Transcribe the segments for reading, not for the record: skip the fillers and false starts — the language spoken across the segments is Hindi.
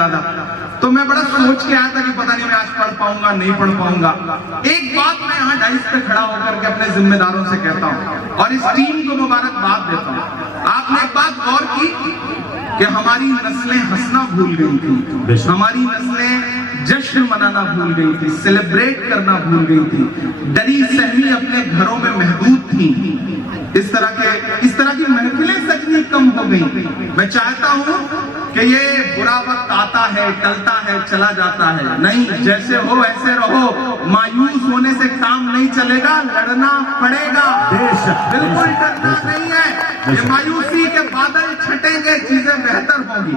ज्यादा, तो मैं बड़ा सोच के आया था कि पता नहीं मैं आज पढ़ पाऊंगा नहीं पढ़ पाऊंगा। एक बात मैं यहाँ डाइस पे खड़ा होकर के अपने जिम्मेदारों से कहता हूँ और इस टीम को मुबारकबाद देता हूँ। आपने एक बात गौर की कि हमारी नस्लें हंसना भूल गई थी, हमारी नस्लें जश्न मनाना भूल गई थी, सेलिब्रेट करना भूल गई थी, डरी सहमी अपने घरों में महदूद थी। इस तरह की महफिलें सजनी कम हो गई। मैं चाहता हूं कि ये बुरा वक्त आता है, टलता है, चला जाता है, नहीं, जैसे हो ऐसे रहो। मायूस होने से काम नहीं चलेगा, लड़ना पड़ेगा, बिल्कुल डरना नहीं है। ये मायूसी के बादल छटेंगे, चीजें बेहतर होंगी।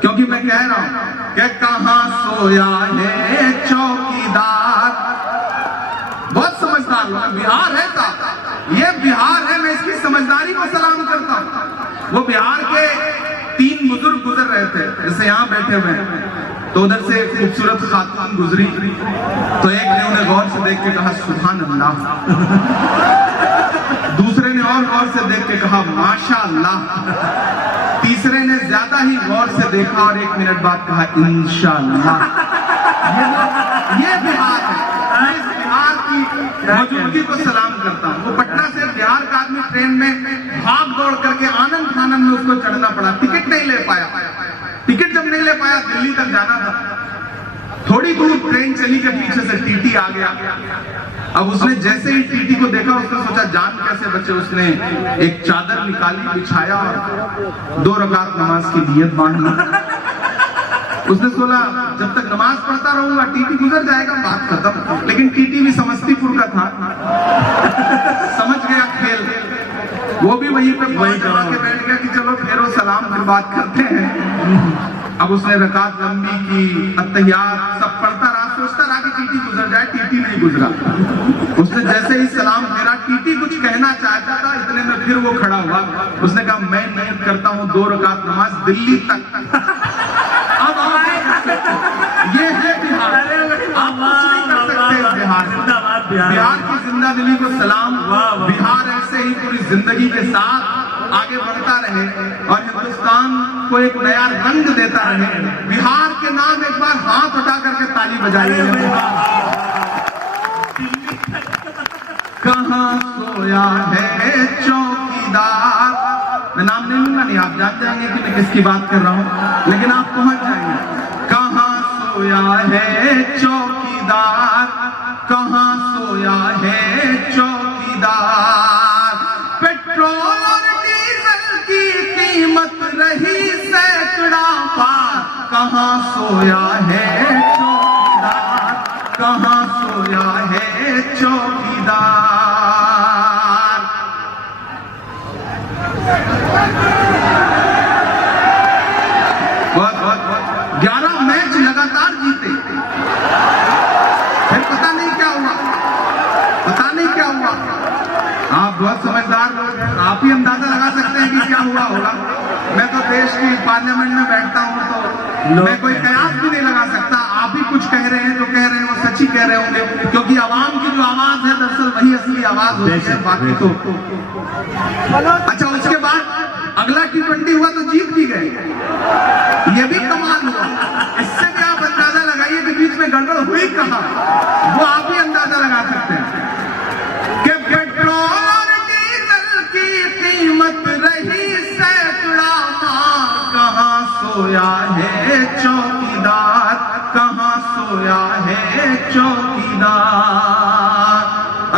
क्योंकि मैं कह रहा हूं कि कहां सोया है चौकीदार। बहुत समझदार लोग, बिहार है का, ये बिहार है, मैं इसकी समझदारी को सलाम करता हूं। वो बिहार के 3 बुजुर्ग गुजर रहे थे, जैसे यहाँ बैठे हुए हैं, तो उधर से खूबसूरत खातून गुजरी, तो एक ने उन्हें गौर से देख के कहा सुभान अल्लाह, दूसरे ने और गौर से देख के कहा माशाअल्लाह, तीसरे ने ज्यादा ही गौर से देखा और 1 मिनट बाद कहा इंशाअल्लाह। ये बिहार है, बिहार की मौजूदगी को सलाम करता हूँ। वो पटना से बिहार का आदमी ट्रेन में भाग दौड़ करके आनंद फानंद में उसको चढ़ना पड़ा, टिकट नहीं ले पाया। टिकट जब नहीं ले पाया, दिल्ली तक जाना था, थोड़ी दूर ट्रेन चली के पीछे से टीटी आ गया। अब उसने जैसे ही टीटी को देखा, उसने सोचा जान कैसे बचे। उसने एक चादर निकाली, बिछाया और 2 रकात नमाज की नियत बांध ली। उसने सोचा जब तक नमाज पढ़ता रहूंगा टीटी गुजर जाएगा, बात खत्म। लेकिन टीटी भी समस्तीपुर का था, समझ गया खेल, वो भी वहीं पे जमा के बैठ गया कि चलो फेरो सलाम फिर बात करते हैं। अब उसने रकात लंबी की, अत्तहियात सब पढ़ता रहा, सोचता रहा कि टीटी गुजर जाए, टीटी नहीं गुजरा। उसने जैसे ही सलाम फेरा, टीटी कुछ कहना चाहता था, इतने में फिर वो खड़ा हुआ। उसने कहा मैं नियत करता हूँ 2 रकात नमाज दिल्ली तक। अब ये है बिहार, आप कुछ नहीं कर सकते। बिहार की जिंदा दिली को सलाम। बिहार ऐसे ही पूरी जिंदगी के साथ आगे बढ़ता रहे और हिंदुस्तान को एक नया रंग देता रहे। बिहार के नाम एक बार हाथ उठा करके ताली बजाइए। कहां सोया है चौकीदार। मैं नाम नहीं लूंगा, नहीं, आप जान जाएंगे कि मैं किसकी बात कर रहा हूं, लेकिन आप पहुंच जाएंगे। कहां सोया है चौकीदार, कहां सोया है चौकीदार। पेट्रोल और डीजल की कीमत रही सैकड़ा पार। कहां सोया है चौकीदार, कहां सोया है चौकीदार। 11 मैच लगातार जीते, फिर पता नहीं क्या हुआ, पता नहीं क्या हुआ। आप बहुत समझदार लोग हैं, आप ही अंदाजा लगा सकते हैं कि क्या हुआ होगा। मैं तो देश की पार्लियामेंट में बैठता हूं, तो मैं कोई कयास भी नहीं लगा सकता। आप ही कुछ कह रहे हैं, जो कह रहे हैं वो सच ही कह रहे होंगे, क्योंकि आवाम की जो आवाज है दरअसल वही असली आवाज होती है। बाकी तो अच्छा, उसके बाद अगला T20 हुआ तो जीत भी गए, ये भी कमाल हुआ। इससे भी आप अंदाजा लगाइए कि बीच में गड़बड़ हुई कहां, वो आप ही अंदाजा लगा सकते हैं कि पेट्रोल और डीजल की कीमत रही सैकड़ा मार। कहां सोया है चौकीदार, कहां सोया है चौकीदार।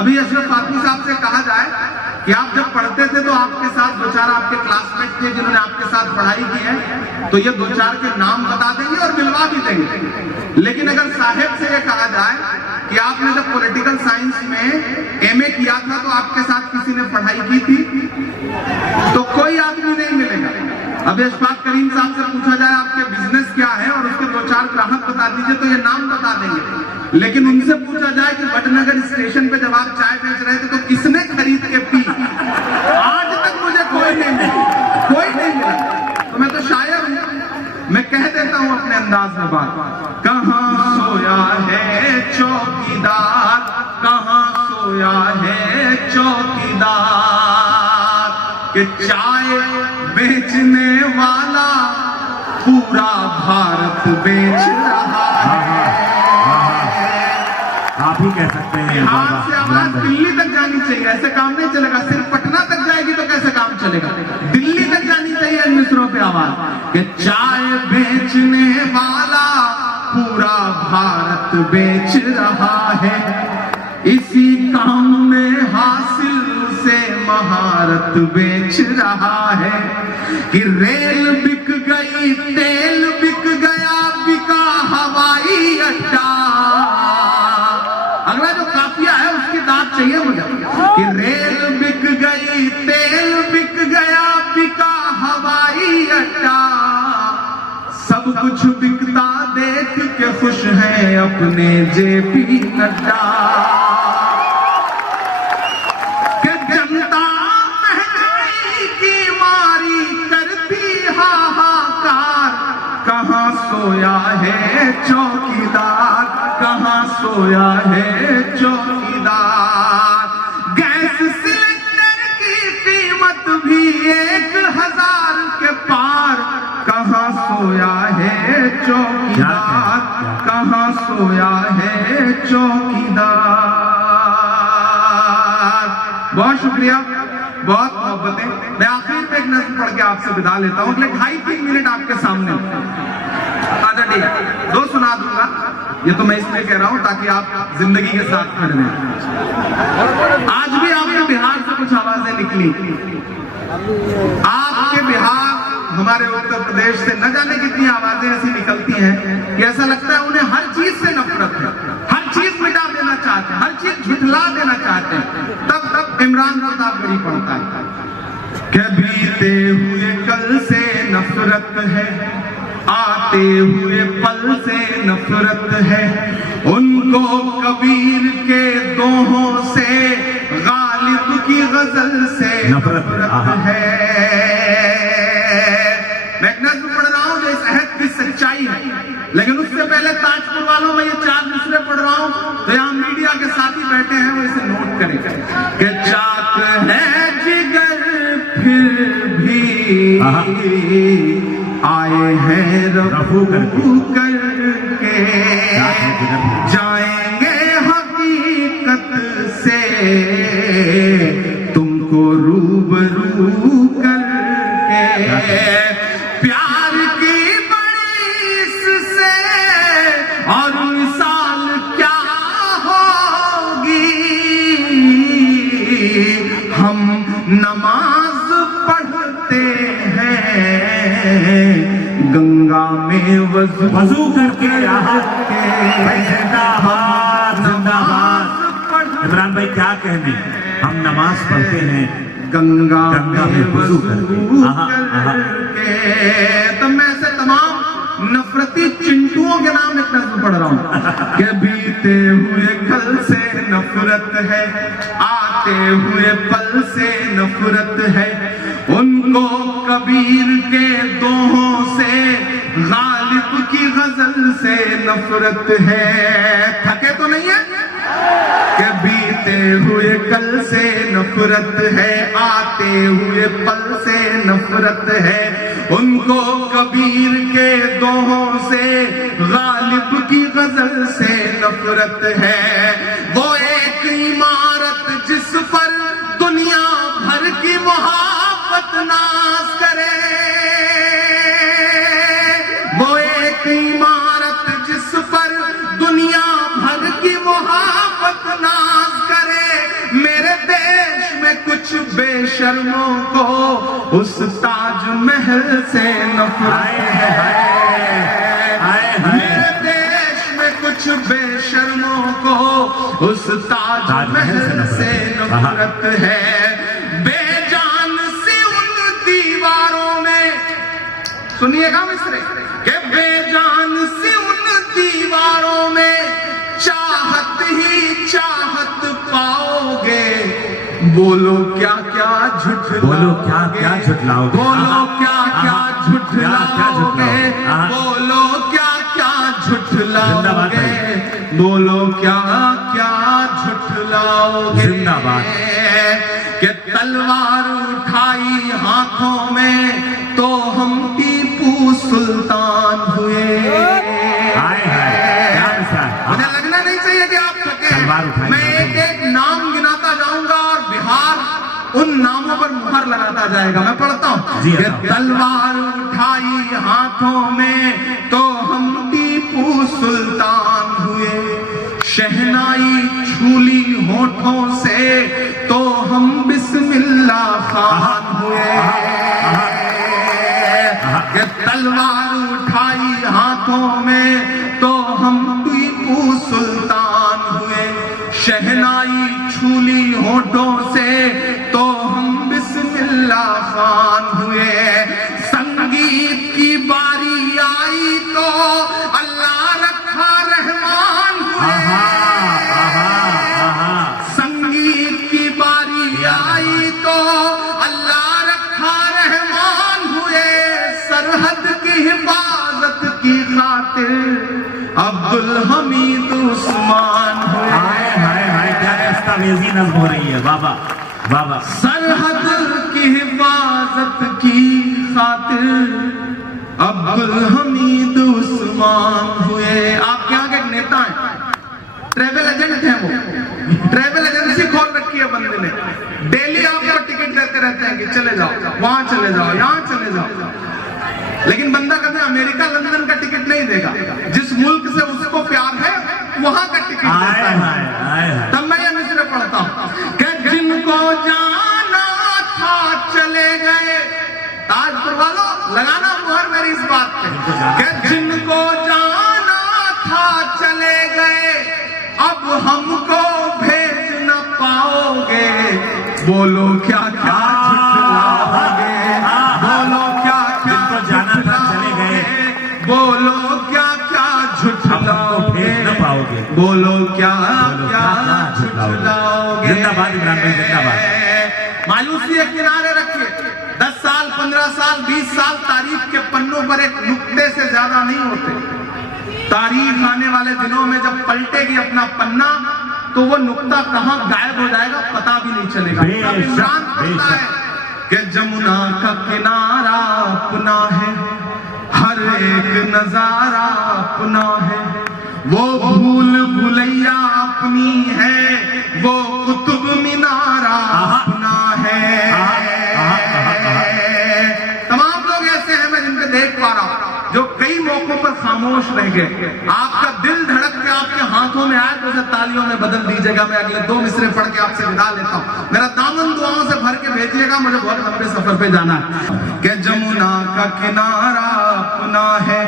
अभी अशरफ फातमी साहब से कहा जाए कि आप जब पढ़ते थे तो आपके साथ 2-4 आपके क्लासमेट थे जिन्होंने आपके साथ पढ़ाई की है, तो ये 2-4 के नाम बता देंगे और मिलवा भी देंगे। लेकिन अगर साहेब से ये कहा जाए कि आपने जब पॉलिटिकल साइंस में MA किया था तो आपके साथ किसी ने पढ़ाई की थी, तो कोई आदमी नहीं मिलेगा। अब अशफाक करीम साहब से पूछा जाए आपके बिजनेस क्या है और उसके 2-4 ग्राहक बता दीजिए, तो ये नाम बता देंगे। लेकिन उनसे पूछा जाए कि बटनगर स्टेशन पे जब आप चाय बेच रहे थे तो किसने खरीद के पी, आज तक मुझे कोई नहीं मिला, कोई नहीं मिला। तो मैं तो शायर हूं, मैं कह देता हूं अपने अंदाज में बात। कहां सोया है चौकीदार, कहां सोया है चौकीदार। कि चाय बेचने वाला पूरा भारत बेच रहा है। आप ही कह सकते हैं। बिहार से आवाज दिल्ली तक जानी चाहिए, ऐसे काम नहीं चलेगा। सिर्फ पटना तक जाएगी तो कैसे काम चलेगा, दिल्ली तक जानी चाहिए इन मिसरों पे आवाज कि चाय बेचने वाला पूरा भारत बेच रहा है, इसी काम में हासिल से महारत बेच रहा है कि रेल बिक गई, तेल बिक गया, बिका हवाई अड्डा। अगला जो काफिया है उसकी दाद चाहिए मुझे कि रेल बिक गई, तेल बिक गया, बिका हवाई अड्डा। सब कुछ बिकता देख के खुश हैं अपने जेपी नड्डा। कि जनता महंगाई की मारी करती हाहाकार, कहाँ सोया है चौकीदार, कहाँ सोया है चौकीदार। गैस सिलेंडर की कीमत भी 1000 के पार, कहाँ सोया है चौकीदार, कहाँ सोया है चौकीदार। बहुत शुक्रिया, बहुत मोहब्बतें। मैं आखिर में एक नज़्म पढ़ के आपसे विदा लेता हूं। अगले 2.5-3 मिनट आपके सामने आजा ठीक 2 सुना दूंगा। ये तो मैं इसलिए कह रहा हूं ताकि आप जिंदगी के साथ खड़े रहें। आज भी आपके बिहार से कुछ आवाजें निकली। आपके बिहार, हमारे उत्तर प्रदेश से न जाने कितनी आवाजें ऐसी निकलती हैं कि ऐसा लगता है उन्हें हर चीज से नफरत है, हर चीज मिटा देना चाहते हैं, हर चीज झुठला देना चाहते हैं। तब इमरान प्रतापगढ़ी पढ़ता है कि बीते हुए कल से नफरत है, आते हुए पल से नफरत है, उनको कबीर के दोहों से, गालिब की गजल से नफरत है। मैं एक नज़्म पढ़ रहा हूं जो इस अहद की सच्चाई है, लेकिन उससे पहले ताजपुर वालों में ये 4 मिसरे पढ़ रहा हूं तो यहाँ मीडिया के साथी बैठे हैं, वो इसे नोट करें कि चाक है जिगर फिर भी आए हैं रफू करके, जाएंगे हकीकत से तुमको रूबरू करके। प्यार की बड़ी इससे और मिसाल क्या होगी, हम नमाज पढ़ते हैं गंगा में वजू करके। इमरान भाई क्या कहने, हम नमाज पढ़ते हैं गंगा में वजू करके। तो मैं ऐसे तमाम नफरती चिंटुओं के नाम एक नज़्म पढ़ रहा हूं कि बीते हुए कल से नफरत है, आते हुए पल से नफरत है, उनको कबीर के दोहों से, गालिब की गजल से नफरत है। थके तो नहीं है कि बीते हुए कल से नफरत है, आते हुए पल से नफरत है, उनको कबीर के दोहों से, गालिब की गजल से नफरत है। वो एक इमारत जिस पर दुनिया भर की मोहब्बत नाज करे, वो एक इमारत जिस पर दुनिया भर की मोहब्बत नाज करे। मेरे देश में कुछ बेशर्मों को उस ताजमहल से नफरत है। मेरे देश में कुछ बेशर्मों को उस ताजमहल से नफरत है। बेजान सी उन दीवारों में, सुनिएगा मिस्रे, कि बेजान सी उन दीवारों में चाहत ही चाहत पाओगे। बोलो क्या क्या झुठलाओगे, बोलो क्या क्या झुठलाओगे, बोलो क्या क्या झुठलाओगे, बोलो क्या क्या झुठलाओगे, बोलो क्या क्या झुठलाओगे। जिंदाबाद। कि तलवार उठाई हाथों में तो हम टीपू सुल्तान हुए। पर मुहर लगाता जाएगा। मैं पढ़ता हूँ जी, कि तलवार उठाई हाथों में तो हम टीपू सुल्तान हुए, शहनाई छूली होठों से तो हम बिस्मिल्लाह खान हुए। कि तलवार उठाई हाथों में तो हम टीपू सुल्तान हुए, शहनाई छूली होठों से तो हम बिस्मिल्लाह खान हुए। संगीत की बारी आई तो अल्लाह रखा रहमान हुए, संगीत की बारी आई तो अल्लाह रखा रहमान हुए। सरहद की हिफाजत की खातिर अब्दुल हमीद उस्मान हुए। हाय हाय क्या दस्तावेजी नज़्म हो रही है बाबा बाबा। सरहद की हिफाजत की खातिर अब्दुल हमीद उस्मान हुए। आपके यहाँ के एक नेता हैं, ट्रेवल एजेंट हैं, वो ट्रेवल एजेंसी खोल रखी है बंदे ने, डेली आपको टिकट देते रहते हैं कि चले जाओ, वहां चले जाओ, यहाँ चले जाओ। लेकिन बंदा कहते हैं अमेरिका लंदन का टिकट नहीं देगा, जिस मुल्क से उसको प्यार है वहां का टिकट देता है। तब मैं ये मिसरे पढ़ता हूँ कि जिनको जाना था चले गए, ताजपुर वालों लगाना मुहर मेरी इस बात पे, कि जिनको जाना था चले गए, अब हमको भेज न पाओगे, बोलो क्या क्या झुठलाओगे, बोलो क्या क्या जाना था चले गए, बोलो क्या क्या झुठलाओगे, भेज न पाओगे, बोलो क्या क्या झुठलाओगे। जिंदाबाद इमरान भाई, जिंदाबाद। मायूसी एक किनारे रखिए, 10 साल 15 साल 20 साल तारीख के पन्नों पर एक नुक्ते से ज्यादा नहीं होते। तारीख आने वाले दिनों में जब पलटेगी अपना पन्ना तो वो नुक्ता कहां गायब हो जाएगा पता भी नहीं चलेगा। इमरान पढ़ता है कि जमुना का किनारा अपना है, हर एक नजारा अपना है, वो भूल भुलैया अपनी है, वो कुतुब मीनारा अपना है। तमाम लोग ऐसे हैं मैं जिनके देख पा रहा हूं जो कई मौकों पर खामोश रह गए। आपका दिल धड़क के आपके हाथों में आए तो उसे तालियों में बदल दीजिएगा। मैं अगले 2 मिसरे पढ़ के आपसे विदा लेता हूं। मेरा दामन दुआओं से भर के भेजिएगा, मुझे बहुत लंबे सफर पे जाना है। कि जमुना का किनारा अपना है,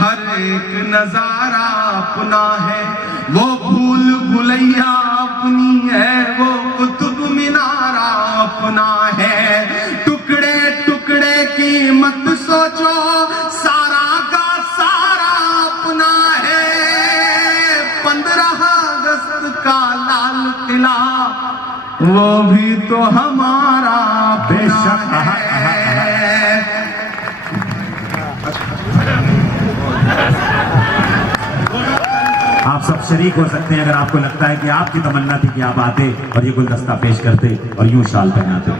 हर एक नजारा अपना है, वो भूल भुलैया अपनी है, वो कुतुब मीनारा अपना है। टुकड़े टुकड़े की मत सोचो, सारा का सारा अपना है। 15 अगस्त का लाल किला वो भी तो हमारा बेशक है। आप सब शरीक हो सकते हैं अगर आपको लगता है कि आपकी तमन्ना थी कि आप आते और ये गुलदस्ता पेश करते और यूं शाल पहनाते।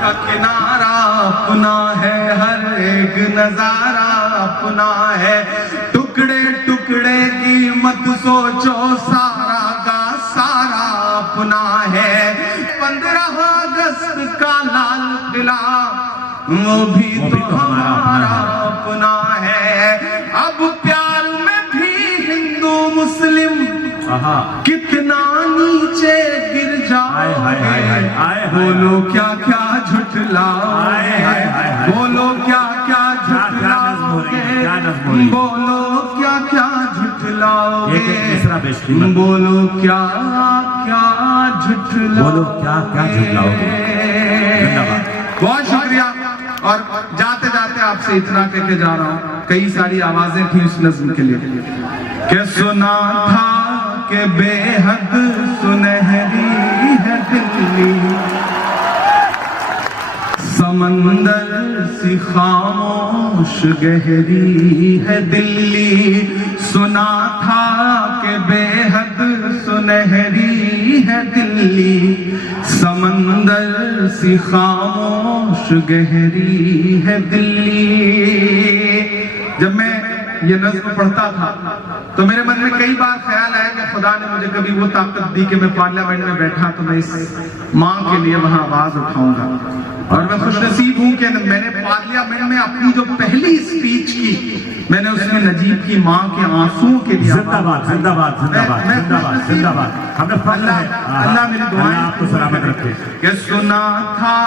का किनारा अपना है, हर एक नजारा अपना है। टुकड़े टुकड़े की मत सोचो, सारा का सारा अपना है। 15 अगस्त का लाल किला वो भी तो हमारा अपना है। अब प्यार में भी हिंदू मुस्लिम कितना नीचे गिर जाओगे, बोलो क्या क्या झुठलाओगे, बोलो क्या क्या झुठलाओगे, बोलो क्या क्या झुठलाओगे, बोलो क्या क्या झुठलाओगे, बोलो क्या क्या झुठलाओगे। बहुत शुक्रिया। और जाते जाते आपसे इतना कहके जा रहा हूँ, कई सारी आवाजें थी उस नज्म के लिए कि सुना था कि बेहद सुनहरी है दिल्ली, समंदर सी खामोश गहरी है दिल्ली। सुना था कि बेहद सुनहरी है दिल्ली, समंदर सी खामोश गहरी है दिल्ली। जब मैं ये नज़्म पढ़ता था तो मेरे मन में कई बार ख्याल आया कि खुदा ने मुझे कभी वो ताकत दी कि मैं पार्लियामेंट में बैठा तो मैं इस माँ के लिए वहां आवाज उठाऊंगा। और मैं खुशनसीब हूं कि मैंने पार्लियामेंट में अपनी जो पहली स्पीच की, मैंने उसमें नजीब की मां के आंसुओं के लिए जिंदाबाद जिंदाबाद जिंदाबाद जिंदाबाद जिंदाबाद। हमें फख्र है। अल्लाह मेरी दुआएं आपको सलामत रखे। कि सुना था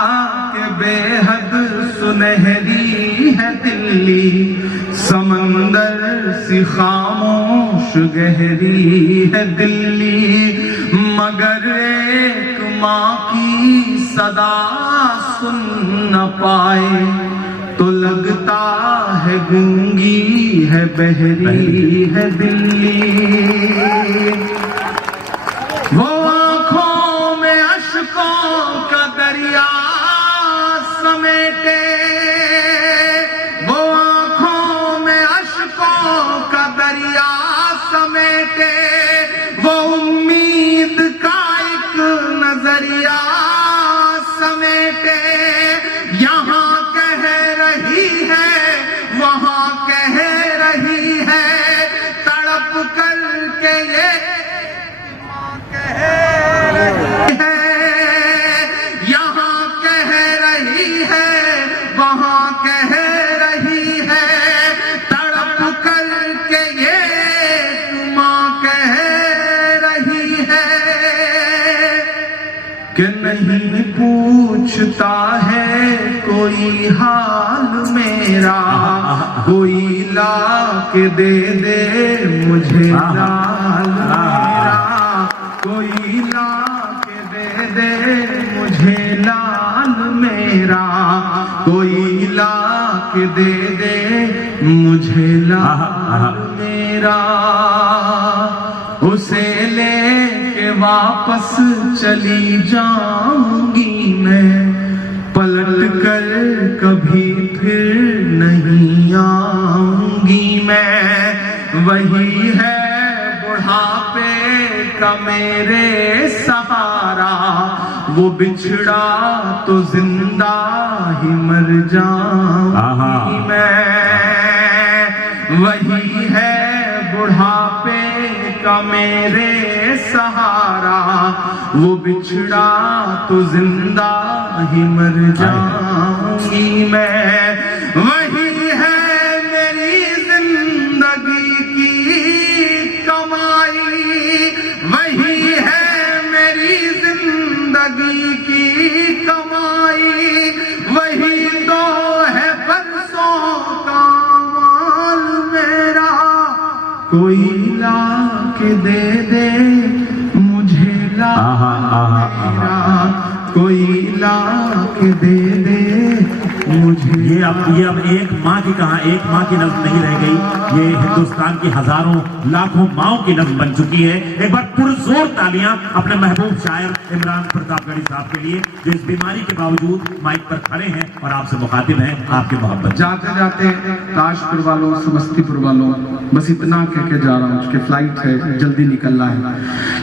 कि बेहद सुनहरी है दिल्ली, समंदर सी खामोश गहरी है दिल्ली, मगर एक माँ की सदा सुन न पाए तो लगता है गूंगी है बहरी है दिल्ली। वो आंखों में अश्कों का दरिया समेटे, वो आंखों में अश्कों का दरिया समेटे, वो उम्मीद का एक नजरिया समेटे, यहाँ कह रही है वहाँ कह रही है, तड़प करके ये यहाँ कह रही है वहाँ कह रही है, तड़प करके ये माँ कह रही है कि नहीं पूछता है कोई हाल मेरा, कोई ला के दे मुझे लाल मेरा, कोई ला के दे मुझे लाल मेरा, कोई ला के दे मुझे लाल मेरा। उसे लेके वापस चली जाऊंगी मैं, पलट कर कभी फिर नहीं आऊंगी मैं, वही है बुढ़ापे का मेरे सहारा, वो बिछड़ा तो जिंदा ही मर जाऊंगी मैं, वही है बुढ़ापे का मेरे सहारा, वो बिछड़ा तो जिंदा ही मर जाऊंगी मैं, वही है मेरी जिंदगी की कमाई, वही है मेरी जिंदगी की कमाई, वही तो है परसों का माल मेरा, कोई ला के दे मुझे ला मेरा, कोई ला के दे मुझे। ये अब एक माँ की कहा, एक माँ की नज़्म नहीं रह गई, ये हिंदुस्तान की हजारों लाखों माओं की नज़्म बन चुकी है। एक बार पुरजोर तालियां अपने महबूब शायर इमरान प्रतापगढ़ी साहब के लिए, जो इस बीमारी के बावजूद माइक पर खड़े हैं और आपसे मुखातिब हैं, आपकी मोहब्बत। जाते जाते ताजपुर वालों, समस्तीपुर वालों, बस इतना कह के जा रहा हूँ कि फ्लाइट है, जल्दी निकलना है,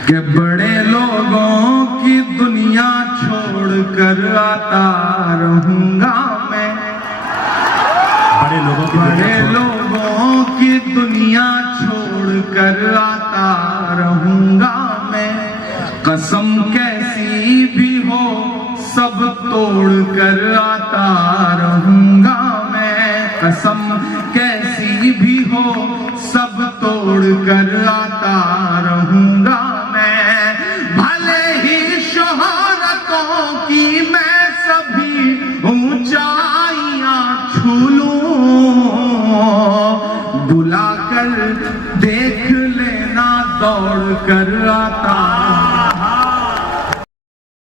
कि बड़े लोगों की दुनिया छोड़ कर आता रहूंगा मैं, बड़े लोगों की दुनिया छोड़ कर आता रहूंगा मैं, कसम कैसी भी हो सब तोड़ कर आता रहूंगा मैं, कसम कैसी भी हो सब तोड़ कर आता रहूंगा मैं, भले ही शोहरतों की मैं सभी ऊंचाइयां छू लूं, बुला कर देख लेना दौड़ कर आता